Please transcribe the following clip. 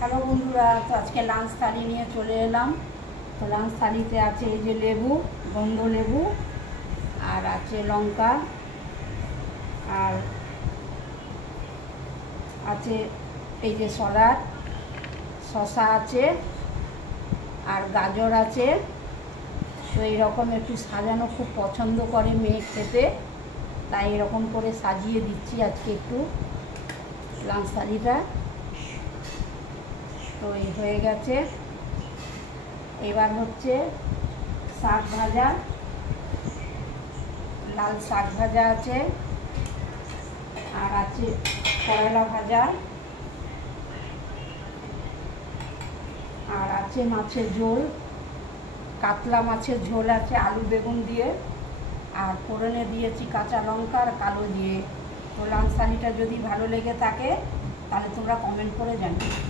Hello বন্ধুরা, তো আজকে লাঞ্চ থালি নিয়ে চলে এলাম। তো লাঞ্চ থালিতে আছে এই যে লেবু, গন্ধ লেবু, আর আছে লঙ্কা, আর আছে এই যে শসা আছে, আর গাজর আছে। তো এইরকম একটু সাজানো খুব পছন্দ করে মেয়ে খেতে, তাই এরকম করে সাজিয়ে দিচ্ছি আজকে একটু লাঞ্চ থালিটা। তো এই হয়ে গেছে। এবার হচ্ছে শাক ভাজা, লাল শাক ভাজা আছে, আর আছে করলা ভাজা, আর আছে মাছের ঝোল, কাতলা মাছের ঝোল আছে আলু বেগুন দিয়ে, আর ফোড়নে দিয়েছি কাঁচা লঙ্কা আর কালো দিয়ে। তো লাঞ্চ থালিটা যদি ভালো লেগে থাকে তাহলে তোমরা কমেন্ট করে জানিও।